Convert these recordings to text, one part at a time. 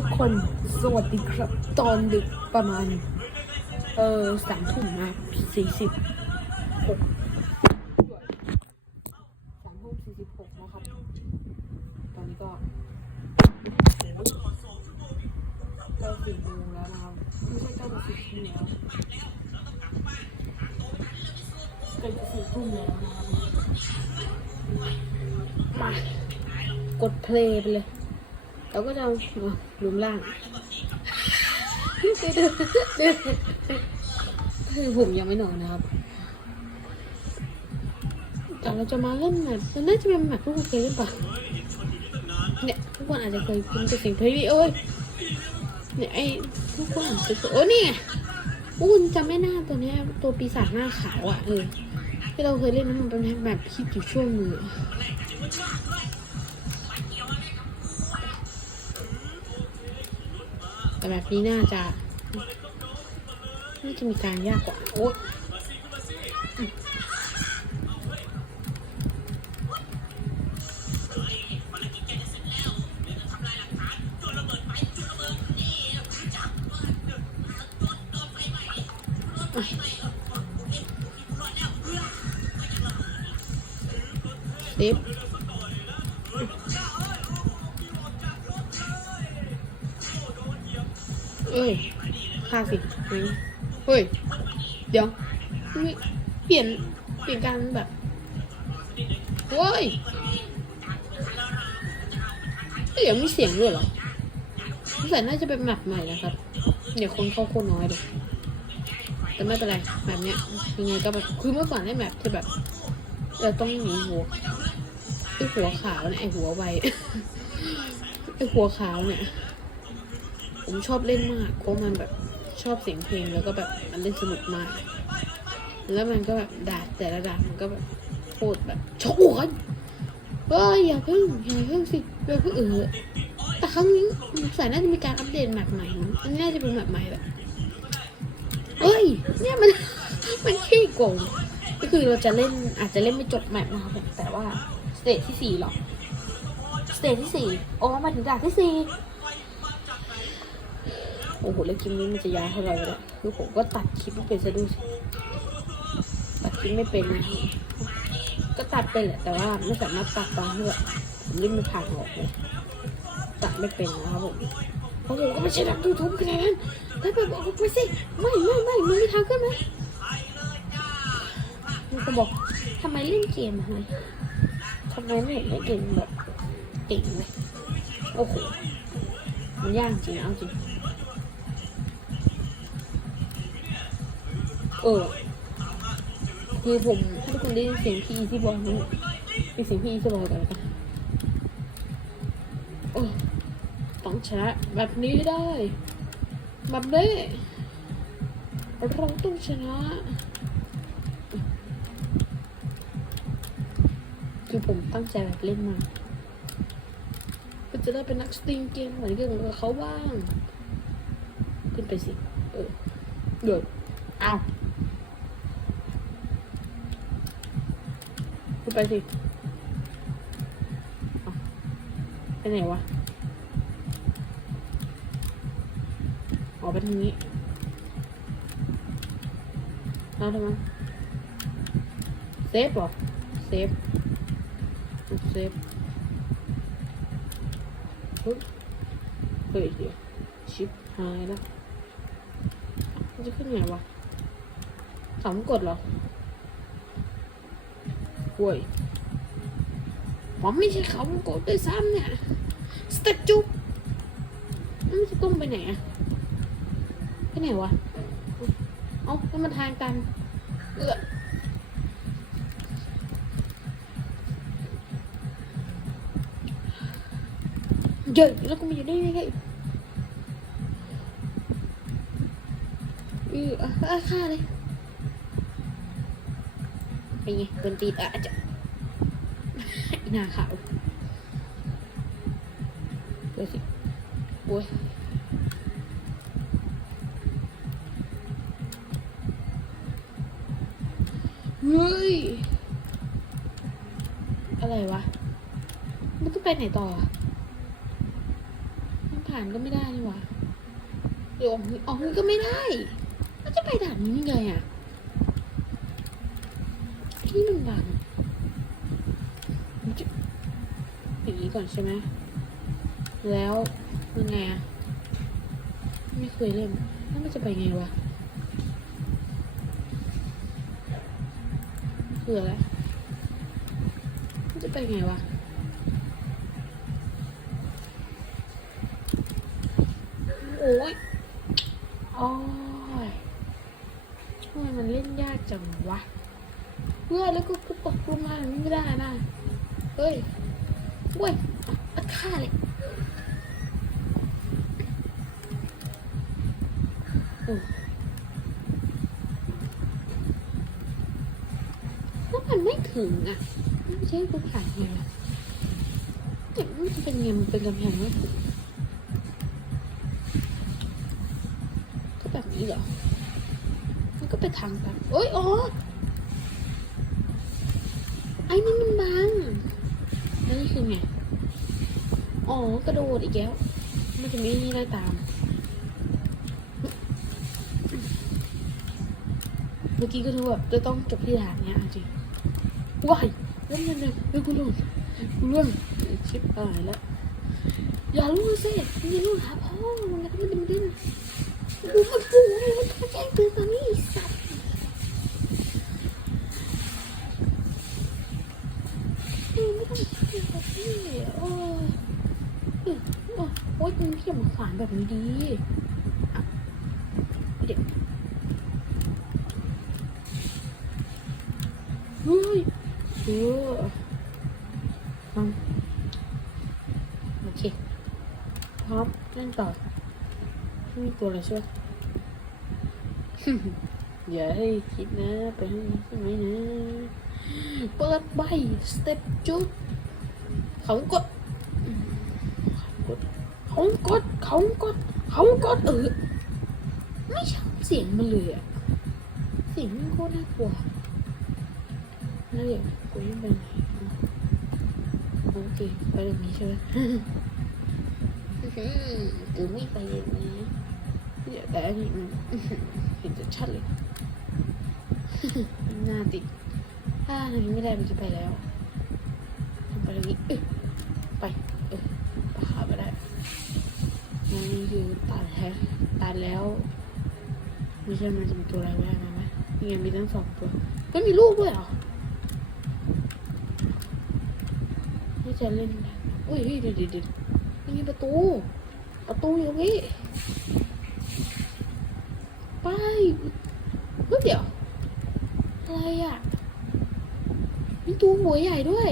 ทุกคนสวัสดีครับ ตอนดึกประมาณ เออสามทุ่มนะสี่สิบหกสามทุ่มสี่สิบหกนะครับ ตอนนี้ก็เก้าสี่โมงแล้วนะครับไม่ใช่เก้าสิบทุ่มแล้วเก้าสี่ทุ่มแล้วนะครับมากดเพลย์ไปเลย เราก็จะลุมล่างคือผมยังไม่นอนนะครับ แต่เราจะมาเล่นแมปมันน่าจะเป็นแมปที่คุณเคยเล่นปะเนี่ยทุกคนอาจจะเคยคุ้นกับเสียงเพลงนี้โอ้ยเนี่ยไอ้ทุกคนจะโอ้นี่ไงอุ้นจำไม่น่าตัวเนี้ยตัวปีศาจหน้าขาวอะเออที่เราเคยเล่นนั้นมันเป็นแบบคิดอยู่ช่วงหนึงอ แต่แบบนี้น่าจะน่าจะมีการยากกว่าโอ๊ยเซฟ เอ้ยฆ่าสิเฮ้ยเฮ้ย เดี๋ยว เปลี่ยน เปลี่ยนการแบบโอ้ยเอ้ยยังมีเสียงด้วยเหรอสงสัยน่าจะเป็นแมปใหม่นะครับ เดี๋ยวคนเข้าคนน้อยเลยแต่ไม่เป็นไรแบบเนี้ยยังไงก็แบบคือเมื่อก่อนได้แมปที่แบบเราต้องหนีหัวไอหัวขาวเนี่ยไอหัวไวไอหัวขาวเนี่ย ผมชอบเล่นมากเพราะมันแบบชอบเสียงเพลงแล้วก็แบบมันเล่นสนุกมาก แล้วมันก็แบบด่าแต่ละด่ามันก็แบบโคตรแบบโชกันเอ้ยอย่าเพิ่งอย่าเพิ่งสิอย่าเพิ่งเออแต่ครั้งนี้สายน่าจะมีการอัปเดตแมปใหม่อันนี้น่าจะเป็นแมปใหม่แบบเอ้ย เนี่ยมันมันขี้โกงก็คือเราจะเล่นอาจจะเล่นไม่จบแมปนะครับแต่ว่าสเตจที่สี่หรอสเตจที่สี่โอ้มาถึงด่านที่สี่ โอ้โหแล้วคลิปนี้มันจะยาวเท่าไหร่วะเนี่ยคือผมก็ตัดคลิปไม่เป็นซะด้วยสิตัดคลิปไม่เป็นนะก็ตัดเป็นแหละแต่ว่าไม่สามารถตัดตอนที่แบบผมเล่นม่ผ่านออกเลยตัดไม่เป็นนะครับผมเพราะผมก็ไม่ใช่นักยูทูบขนาดนั้นแล้วไปบอกไปสิไม่ไม่ไม่มันมีทางขึ้นไหมมันก็บอกทำไมเล่นเกมฮะทำไมไม่เห็นเล่นเกมแบบเก่งเลยโอ้โหมันยากจริงเอาจริง เออคือผมให้ทุกคนได้ยินเสียงพี่อีที่บอกนะเป็นเสียงพี่อีที่บอกกันแล้วกันโอ้ต้องชนะแบบนี้ได้แบบนี้เราต้องชนะคือผมตั้งใจแบบเล่นมากก็จะได้เป็นนักสตรีมเกมเหมือนกันกับเขาบ้าง ขึ้นไปสิ เออเดือดอ้าวขึ้น ไปสิเอาไปไหนวะออกไปทางนี้แล้วทำไมเซฟหรอเซฟเซฟเฮ้ยเฮ้ยเดี๋ยวชิปหายแล้วจะขึ้นไงวะสามกดเหรอ ห่วยผมไม่ใช่เขากดด้วยซ้ำเนี่ยสเตจุบมันจะต้ องไปไหนอะไปไหนวะเอาแล้วมันทางกันเออเยอะแล้วกูมาอยู่ได้ยังไงอืออะอะฆ่าเลยเป็นตีอะจะหน้าขาวเดี๋ยวสิโอ้ยเฮ้ย อะไรวะ มันต้องไปไหนต่ออะต้องผ่านก็ไม่ได้นี่ว่าเดี๋ยวออกนี่ออกนี่ก็ไม่ได้แล้วจะไปด่านนี้ยังไงอะ ที่มันบังมันจะอย่างนี้ก่อนใช่ไหม แล้วยังไงอะไม่เคยเล่นแล้วมันจะไปไงวะคืออะไรมันจะไปไงวะโอ้ยอ้ยทำไมมันเล่นยากจังวะ เพื่อแล้วก็ก็ตกลงมาไม่ได้นะเฮ้ยเว้ยอะฆ่าเลยโอ้แล้วมันไม่ถึงอะไม่ใช่กูผ่านไงล่ะแต่มันจะเป็นไงมันเป็นกำแพงไม่ถึงก็แบบนี้เหรอ มันก็ไปทางแบบโอ๊ยอ๋อ ไอ้นี่มันบังแล้วนี่คือไง อ๋อกระโดดอีกแล้ว มันจะไม่นี่ได้ตาม เมื่อกี้ก็นึกว่าจะต้องจบที่ฐานเนี้ยจริงว้ายแล้วมันเนี่ยเฮ้ยกูล่วงกูล่วงชิบหายแล้วอย่าล่วงสิมึงอย่าล่วงหาพ่อมึงแล้วก็ไมันจะมาดิ้นกูมันปูมันมาแจ้งเตือนตอนนี้สัตว์ พี่โอ้โอ้ยอ้ยโอ้ยโอ๊ยมึงเขียมาขวานแบบนี้ดีเดี๋ยวเฮ้ยเออฟังโอเคพร้อมเล่นต่อไม่มีตัวอะไรช่วยอย่าให้คิดนะ ไปให้ใช่ไหมนะ เปิดใบสเต็ปจุดเขากดเขากดเขากดเขากดเออไม่ชอบเสียงมันเลยอะเสียงมันโคตรน่ากลัวแล้วเดี๋ยวกูยังไปไหนอะโอเคไปตรงนี้ใช่ไหมกูไม่ไปอย่างนี้เดี๋ยวแต่อันนี้มันเห็นจะชัดเลยหน้าติด ถ้าทางนี้ไม่ได้มันจะไปแล้วไปตรงนี้เอ้ยไปไปหาไปได้นั่นคือตัดแล้วตัดแล้วไม่ใช่มันจะมีตัวอะไรแรกนะไหมนี่ไงมีทั้งสองตัวก็มีลูกด้วยเหรอนี่จะเล่นอุ้ยเดี๋ยวเดี๋ยวเดี๋ยวนี่มีประตู ประตูอยู่พี่ไปเดี๋ยวอะไรอะ ตัวหัวใหญ่ด้วย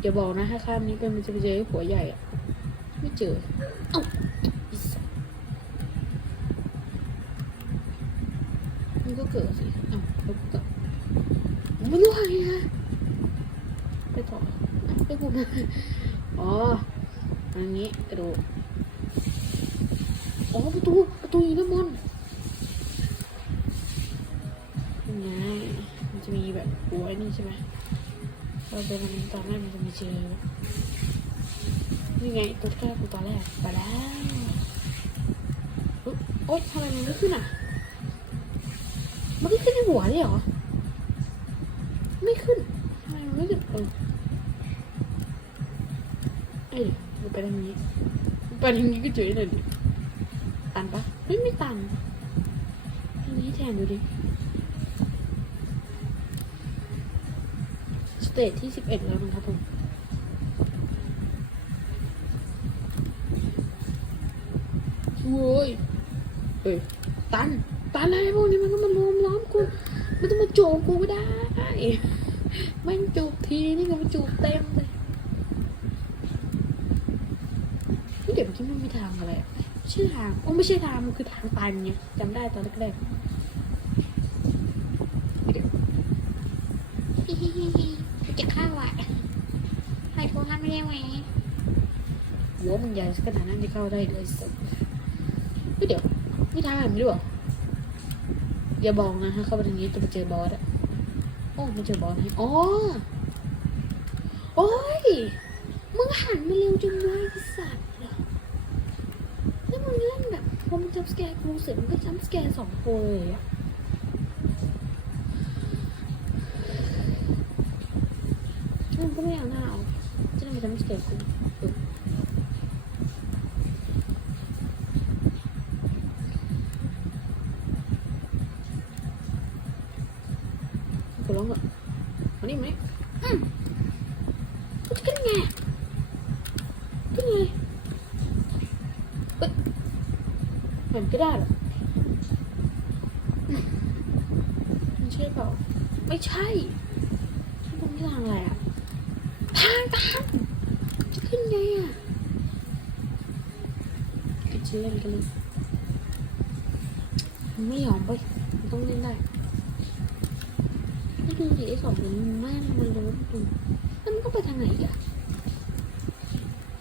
อย่าบอกนะถ้าข้ามนี้ไปมันจะไปเจอหัวใหญ่อะไม่เจอ เอ้าอีสัสมันก็เกิดสิเอ้าแล้วก็เกิดไม่รู้อะไรนะไปต่ออะไปกูมาอ๋ออันนี้กระโดดอ๋อประตูประตูอยู่ด้านบน ยังไงมันจะมีแบบหัวนี่ใช่ไหมเราเดินมันตอนแรกมันจะมีเจอนี่ไงตัวแรกกูตอนแรกไปแล้วโอ๊ยทำไมมันไม่ขึ้นอะ มันไม่ขึ้นในหัวเลยเหรอ ไม่ขึ้นทำไมมันไม่ขึ้นเออเอ้ยมันไปทางนี้มันไปทางนี้ก็เจอเลยดิตันปะไม่ไม่ตันทางนี้แทนดูดิ เตจที่สิบเอ็ดแล้วนะครับผมโว้ยเอ้ยตัน ตันอะไรพวกนี้มันก็มาล้อมล้อมกู มันจะมาโจมกูไม่ได้ม่งจูบทีนี่ก็มาจูบเต็มเลยเฮ้ยเดี๋ยวเมื่อกี้มันมีทางอะไรไม่ใช่ทางโอ้ไม่ใช่ทางมันคือทางตันไงจำได้ตอนแรกๆเดี๋ยวฮิฮิฮิฮิจะเข้าอะใคร ช่ไหมหัวมันใหญ่ขนาดนั้นจะเข้าได้เลยสิเฮ้ยเดี๋ยวมีทางแบบนี้ด้วยเหรออย่าบอกนะถ้าเข้าไปทางนี้จะไปเจอบอสอะโอ้ไม่เจอบอสนี่อ๋อโอ้ยมึงหันมาเร็วจังเลยไอสัตว์แล้วมึงเล่นแบบพอมึงจัมป์สแกร์กูเสร็จมึงก็จัมป์สแกร์สองตัวเลยอะมึงก็ไม่เอาหน้าออก ร้องก่อนมานี่มานี่อืมกูจะขึ้นไงขึ้นไงเฮ้ยเหมือนก็ได้เหรออืมไม่ใช่เปล่าไม่ใช่ตรงนี้ทางอะไรอะทางทาง ไงอะจะเชื่อเล่นกันเลยไม่ยอมไปต้องเล่นได้ไม่ดูสิไอ้สองคนมันแม่มันรู้ดูแล้วมันก็ไปทางไหนอะ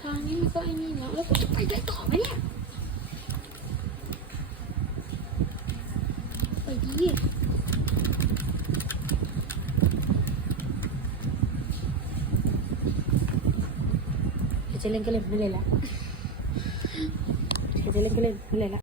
ทางนี้มันก็ไอ้นี่แล้วแล้วกูจะไปได้ต่อไหมเนี่ยไปดิ ใครจะเ